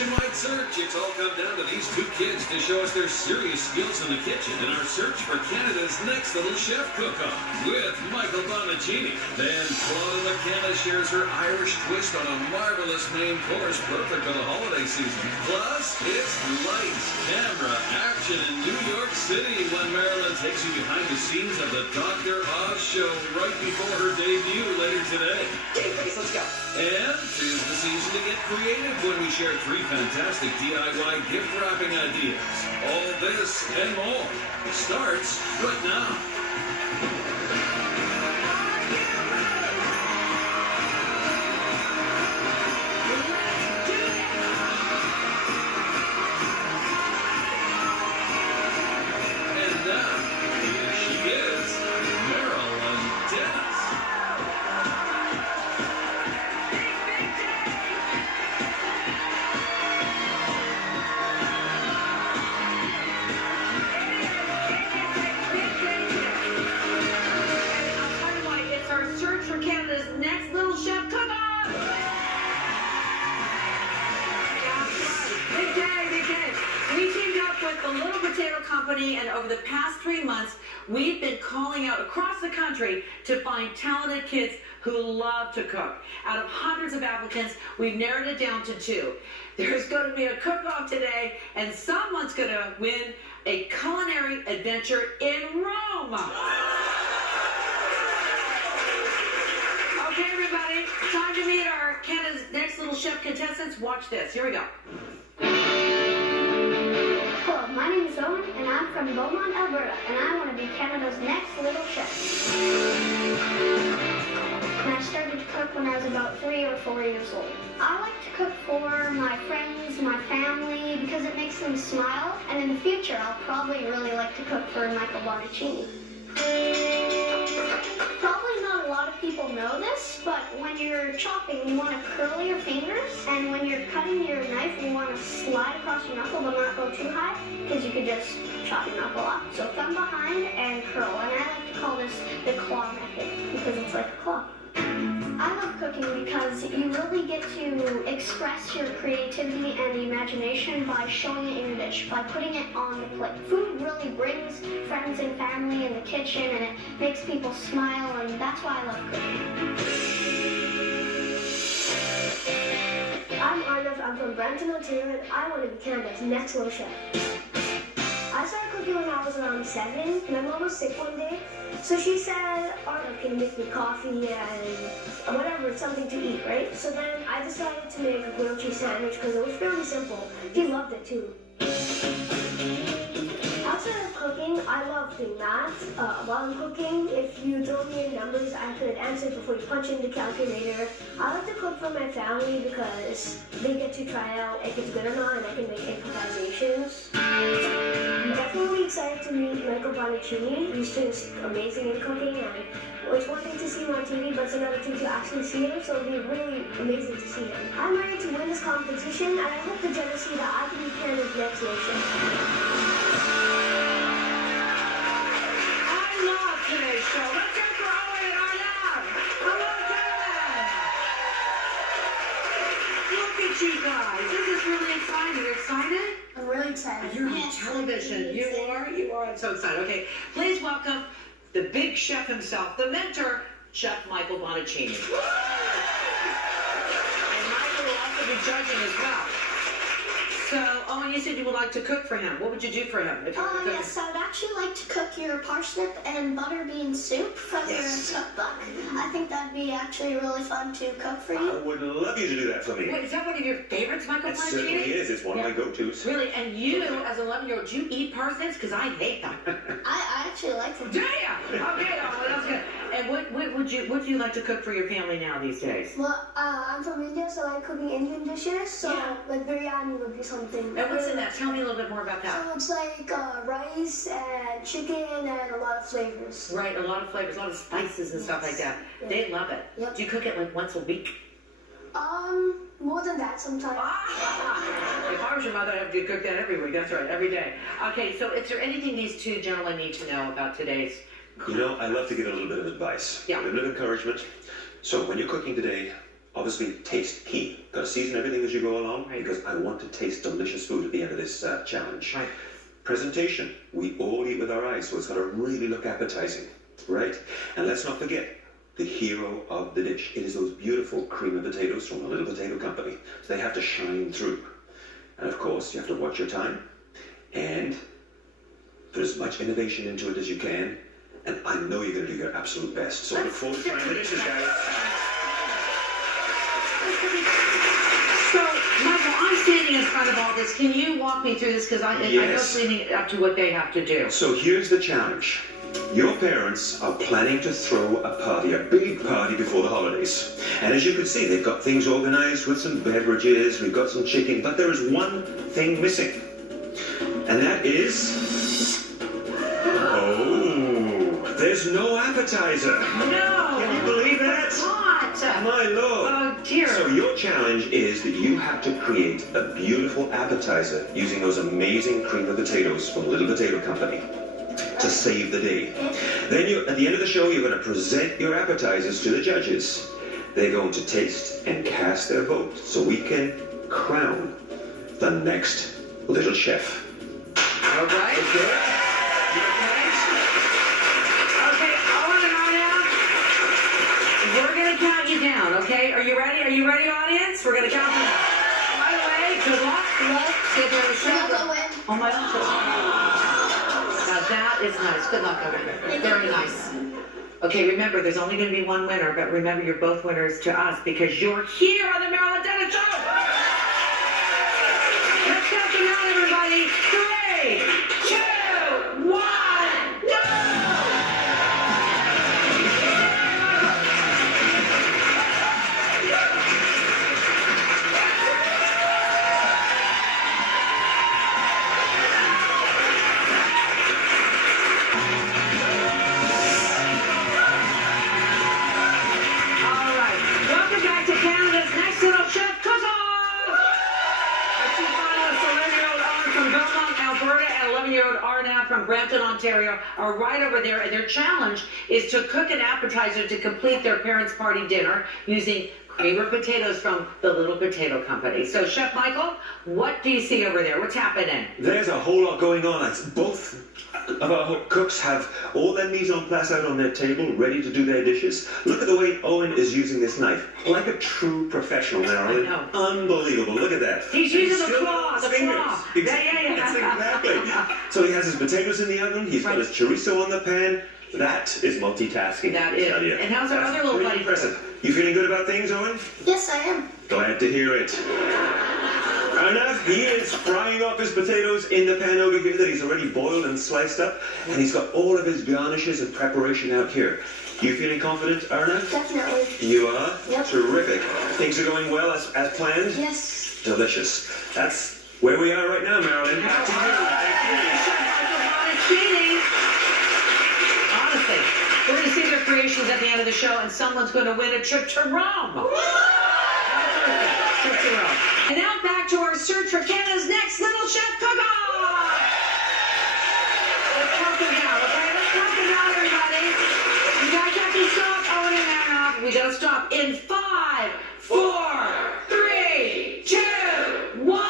nationwide search, it's all come down to these two kids to show us their serious skills in the kitchen in our search for Canada's next little chef cook-off with Michael Bonacini. Then Clodagh McKenna shares her Irish twist on a marvelous main course perfect for the holiday season. Plus, it's lights, camera, action in New York City when Marilyn takes you behind the scenes of the Dr. Oz show right before her debut later today. Okay, Grace, let's go. And 'tis the season to get creative when we share 3 fantastic DIY gift wrapping ideas. All this and more starts right now. And now, here she is, Marilyn Dennis. Next little chef cook-off! Big day, big day. We teamed up with the Little Potato Company, and over the past 3 months, we've been calling out across the country to find talented kids who love to cook. Out of hundreds of applicants, we've narrowed it down to 2. There's going to be a cook-off today, and someone's going to win a culinary adventure in Rome. Okay, everybody, time to meet our Canada's next little chef contestants. Watch this. Here we go. Hello, my name is Owen, and I'm from Beaumont, Alberta, and I want to be Canada's next little chef. And I started to cook when I was about 3 or 4 years old. I like to cook for my friends, my family, because it makes them smile, and in the future, I'll probably really like to cook for Michael Bonacini. Probably not a lot of people know this, but when you're chopping, you want to curl your fingers, and when you're cutting your knife, you want to slide across your knuckle but not go too high, because you could just chop your knuckle off. So thumb behind and curl, and I like to call this the claw method, because it's like a claw. I love cooking because you really get to express your creativity and the imagination by showing it in your dish, by putting it on the plate. Food really brings friends and family in the kitchen, and it makes people smile, and that's why I love cooking. I'm Arnav, I'm from Brampton, Ontario, and I want to be Canada's next little chef. I started cooking when I was around 7. My mom was sick one day, so she said, Arnav, can you make me coffee and whatever, something to eat, right? So then I decided to make a grilled cheese sandwich because it was fairly simple. She loved it too. Outside of cooking, I love doing math. While I'm cooking, if you throw me in numbers, I could answer before you punch in the calculator. I like to cook for my family because they get to try out if it's good or not, and I can make improvisations. I'm definitely excited to meet Michael Bonacini. He's just amazing in cooking, and it's one thing to see him on TV, but it's another thing to actually see him, so it'll be really amazing to see him. I'm ready to win this competition, and I hope the judges see that I can be Canada's next little chef. Today's show. Let's hear for Owen and Arnav. Hello, gentlemen. Look at you guys. This is really exciting. You're excited? I'm really excited. You're on television. You are. I'm so excited. Okay, please welcome the big chef himself, the mentor, Chef Michael Bonacini. And Michael will also be judging as well. So, Owen, you said you would like to cook for him. What would you do for him? If you were cooking? Yes, I would actually like to cook your parsnip and butter bean soup from your cookbook. I think that'd be actually really fun to cook for you. I would love you to do that for me. Wait, is that one of your favorites, Michael Bonacini? It certainly is. It's one of my go-tos. Really? And you, as an 11-year-old, do you eat parsnips? Because I hate them. I actually like them. Do you? Okay, Owen, that's good. And what would you like to cook for your family now these days? Well, I'm from India, so I like cooking Indian dishes, so like biryani would be something. And what's in that? Tell me a little bit more about that. So it's like rice and chicken and a lot of flavors. Right, a lot of flavors, a lot of spices and stuff like that. Yeah. They love it. Yep. Do you cook it like once a week? More than that sometimes. If I was your mother, I'd have to cook that every week. That's right, every day. Okay, so is there anything these two gentlemen need to know about today's You know, I love to get a little bit of advice, Yeah. a little bit of encouragement. So when you're cooking today, Obviously, taste key. Got to season everything as you go along, because I want to taste delicious food at the end of this challenge. Right. Presentation. We all eat with our eyes, so it's got to really look appetizing, right? And let's not forget the hero of the dish. It is those beautiful cream of potatoes from the Little Potato Company. So they have to shine through. And of course, you have to watch your time and put as much innovation into it as you can. And I know you're going to do your absolute best. So I look forward to trying the dishes, guys. So, Michael, I'm standing in front of all this. Can you walk me through this? Because I know it's leading up to what they have to do. So here's the challenge. Your parents are planning to throw a party, a big party before the holidays. And as you can see, they've got things organized with some beverages, we've got some chicken, but there is one thing missing. And that is... Oh, there's no appetizer. No! Can you believe that? Hot! My Lord. Oh, dear. So your challenge is that you have to create a beautiful appetizer using those amazing cream of potatoes from Little Potato Company to save the day. Then at the end of the show, you're going to present your appetizers to the judges. They're going to taste and cast their vote so we can crown the next little chef. All right. Okay. Okay, Owen and Arnett, we're going to count you down, okay? Are you ready? Are you ready, audience? We're going to count you down. By the way, good luck. Get there to show. Oh, my gosh. Now that is nice. Good luck, Owen. Very nice. Okay, remember, there's only going to be one winner, but remember, you're both winners to us because you're here on the Marilyn Dennis Show. Let's count them out, everybody. 3, 2, 1, go! From Brampton, Ontario, are right over there, and their challenge is to cook an appetizer to complete their parents' party dinner using creamer potatoes from the Little Potato Company. So, Chef Michael, what do you see over there? What's happening? There's a whole lot going on. Both of our cooks have all their mise en place out on their table, ready to do their dishes. Look at the way Owen is using this knife, like a true professional, Marilyn. I know. Unbelievable. Look at that. He's using the still claw, got the his fingers. claw. Exactly. Yeah. Exactly. So he has his potatoes in the oven. He's got his chorizo on the pan. That is multitasking. That is. And how's our other little really buddy? Impressive. You feeling good about things, Owen? Yes, I am. Glad to hear it. Arnav, he is frying up his potatoes in the pan over here that he's already boiled and sliced up, and he's got all of his garnishes and preparation out here. You feeling confident, Arnav? Definitely. You are? Yep. Terrific. Things are going well as planned? Yes. Delicious. That's where we are right now, Marilyn. Back to you. Honestly, we're going to see their creations at the end of the show, and someone's going to win a trip to Rome. Trip to Rome. And now back to our search for Canada's next little chef cook-off. Let's count them down, okay? Let's count them down, everybody. You guys have to stop. Owen and Anna, we got to stop in 5, 4, 3, 2, 1.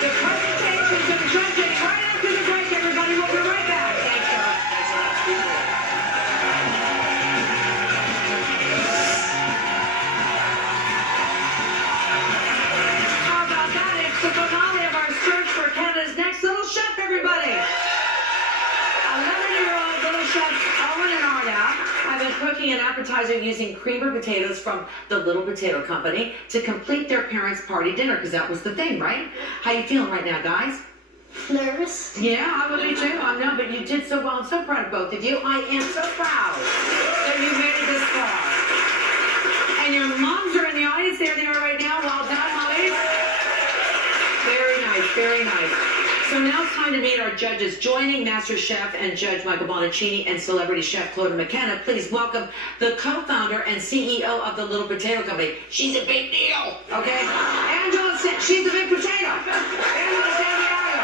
The presentations and judging right after the break, everybody. We'll be right back. Thanks, Sarah. How about that? It's the finale of our search for Canada's next little chef, everybody. 11-year-old little chefs Owen and Arna have been cooking an appetizer using creamer potatoes from the Little Potato Company to complete their parents' party dinner, because that was the thing, right? How you feeling right now, guys? Nervous. Yeah, I would be too. I know, but you did so well. I'm so proud of both of you. I am so proud that you made it this far. And your moms are in the audience. There they are right now. Well done, Molly. Very nice, very nice. So now it's time to meet our judges. Joining Master Chef and Judge Michael Bonacini and celebrity chef Clodagh McKenna, please welcome the co-founder and CEO of the Little Potato Company. She's a big deal, okay? Angela, she's a big potato. Angela Santiago.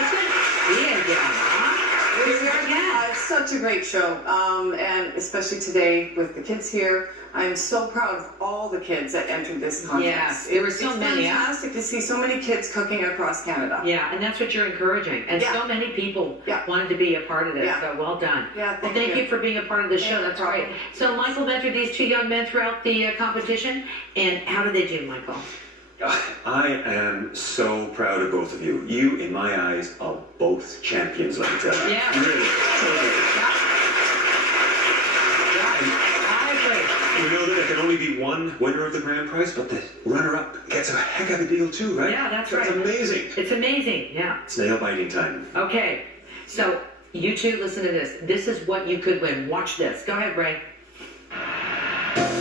It's good to see you again, huh? Here we are again. It's such a great show, and especially today with the kids here. I'm so proud of all the kids that entered this contest. Yes, there were so many. It's fantastic to see so many kids cooking across Canada. Yeah, and that's what you're encouraging. And so many people wanted to be a part of this, so well done. Yeah, well, thank you for being a part of the show. That's great. So Michael mentored these two young men throughout the competition, and how did they do, Michael? I am so proud of both of you. You, in my eyes, are both champions, let me tell you. Yeah. Really, totally. I agree. We know that there can only be one winner of the grand prize, but the runner-up gets a heck of a deal too, right? Yeah, that's right. It's amazing. It's amazing, yeah. It's nail-biting time. Okay, so you two, listen to this. This is what you could win. Watch this. Go ahead, Ray.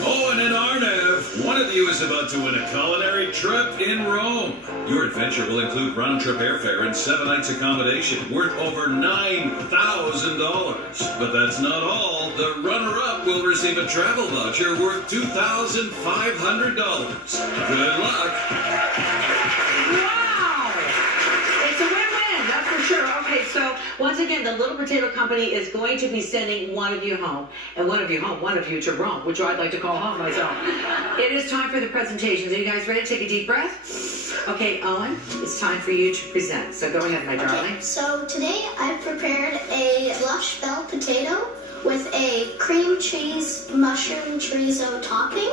Owen and Arnav, one of you is about to win a culinary trip in Rome. Your adventure will include round-trip airfare and 7 nights accommodation worth over $9,000. But that's not all. The runner-up will receive a travel voucher worth $2,500. Good luck. Wow! It's a win-win, that's for sure. Okay, so once again, the Little Potato Company is going to be sending one of you home, and one of you to Rome, which I'd like to call home myself. It is time for the presentations. Are you guys ready to take a deep breath? Okay, Owen, it's time for you to present. So go ahead, my darling. So today I've prepared a lush bell potato with a cream cheese mushroom chorizo topping.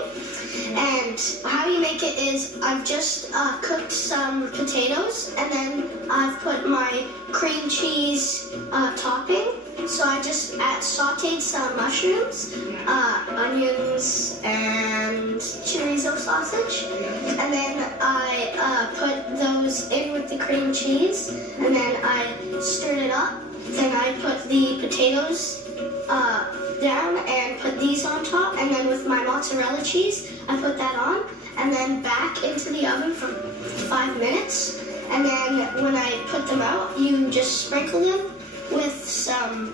And how you make it is I've just cooked some potatoes, and then I've put my cream cheese topping. So I just sauteed some mushrooms, onions, and chorizo sausage. And then I put those in with the cream cheese, and then I stirred it up. Then I put the potatoes down and put these on top, and then with my mozzarella cheese I put that on, and then back into the oven for 5 minutes. And then when I put them out, you just sprinkle them with some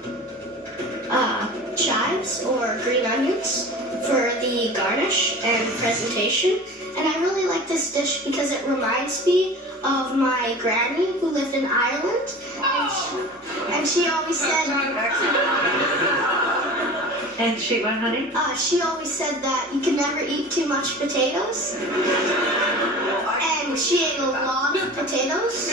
chives or green onions for the garnish and presentation. And I really like this dish because it reminds me of my granny who lived in Ireland, and she always said, and she, what, honey? She always said that you can never eat too much potatoes. And she ate a lot of potatoes.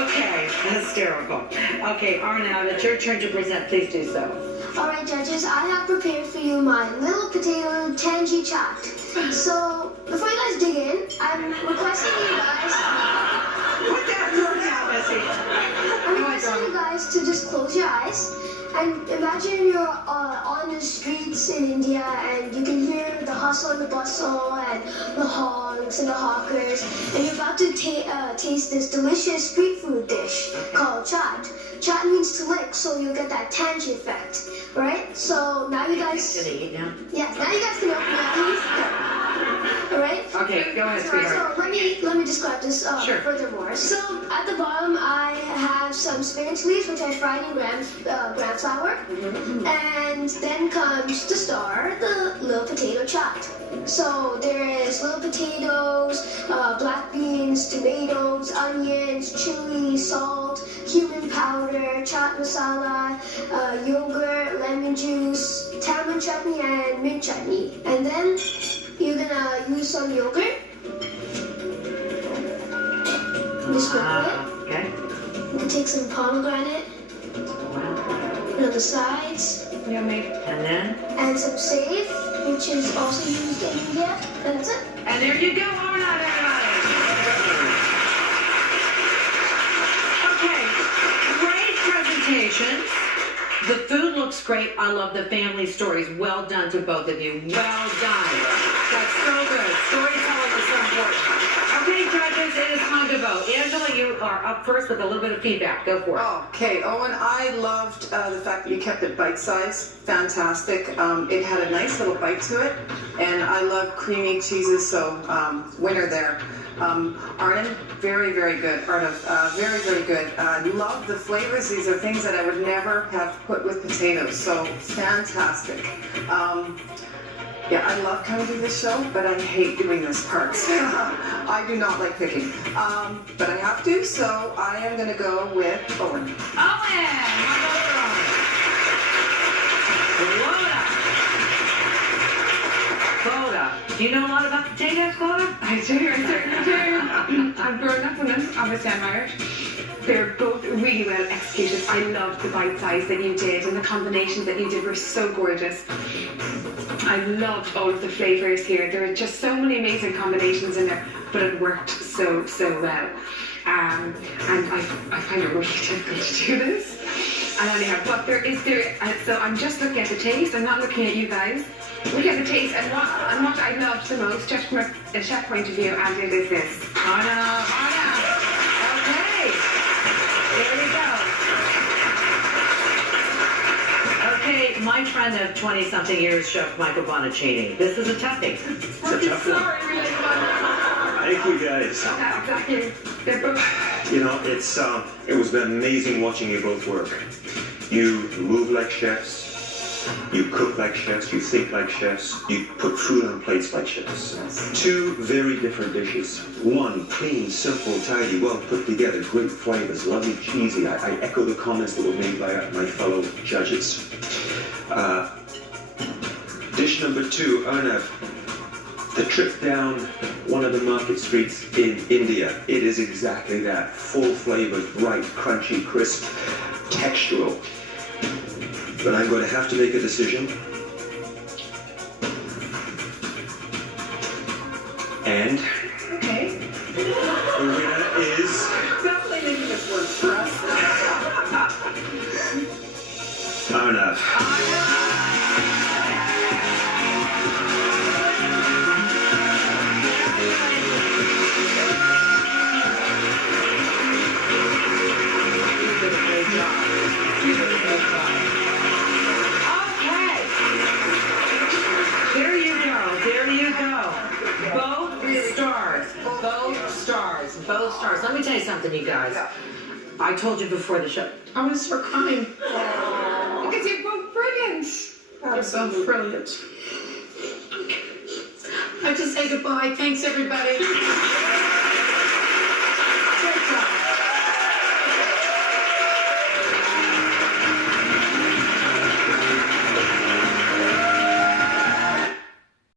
Okay, hysterical. Okay, Arnav, it's your turn to present. Please do so. Alright judges, I have prepared for you my little potato tangy chaat. So, before you guys dig in, I'm requesting you guys... Put that down, Bessie. I'm requesting you guys to just close your eyes and imagine you're on the streets in India and you can hear the hustle and the bustle and the honks and the hawkers, and you're about to taste this delicious street food dish called chaat. Chaat means to lick, so you'll get that tangy effect, right? So now you guys... Gonna eat now? Yeah, now you guys can open your eyes. Alright? Okay, go ahead, sweetheart. So let me describe this furthermore. So at the bottom I have some spinach leaves which I fried in gram flour. And then comes the star, the little potato chaat. So there is little potatoes, black beans, tomatoes, onions, chili, salt, cumin powder, chaat masala, yogurt, lemon juice, tamarind chutney, and mint chutney. And then you're gonna use some yogurt. Just sprinkle it. Okay. You can take some pomegranate. And on the sides. Yummy. And then? And some sage, which is also used in India. And that's it. And there you go, Arnav, everybody. Okay, great presentation. The food looks great. I love the family stories. Well done to both of you. Well done. That's so good. Storytelling is so important. Okay, judges, it is time to vote. Angela, you are up first with a little bit of feedback. Go for it. Okay, Owen, I loved the fact that you kept it bite-sized. Fantastic. It had a nice little bite to it, and I love creamy cheeses, so winner there. Arnav, very, very good. Arnav, very, very good. Love the flavors. These are things that I would never have put with potatoes, so fantastic. Yeah, I love coming to this show, but I hate doing this part. I do not like picking. But I have to, so I am going to go with Owen. Clodagh. Do you know a lot about potatoes, Clodagh? I do, I certainly do. I've grown up with them, obviously I'm Irish. They're both really well executed. I loved the bite size that you did, and the combinations that you did were so gorgeous. I loved all of the flavours here. There are just so many amazing combinations in there, but it worked so well. And I find it really difficult to do this. And anyhow, but so I'm just looking at the taste. I'm not looking at you guys. Look at the taste and what I loved the most, just from a chef point of view, and it is this. Oh no. Okay. There you go. Okay, my friend of 20-something years, Chef Michael Bonacini. This is a toughie. It's a tough one. Thank you, guys. Yeah, exactly. They're both. You know, it was amazing watching you both work. You move like chefs. You cook like chefs, you think like chefs, you put food on plates like chefs. Two very different dishes. One, clean, simple, tidy, well put together, great flavors, lovely, cheesy. I echo the comments that were made by my fellow judges. Dish number two, Arnav. The trip down one of the market streets in India, it is exactly that. Full flavored, bright, crunchy, crisp, textural. But I'm going to have to make a decision. And Okay. the winner is Definitely making this work for us. Arnav. Both stars. Let me tell you something, you guys. I told you before the show. I was so crying. Because you're both brilliant. You're so brilliant. I have to say goodbye. Thanks, everybody.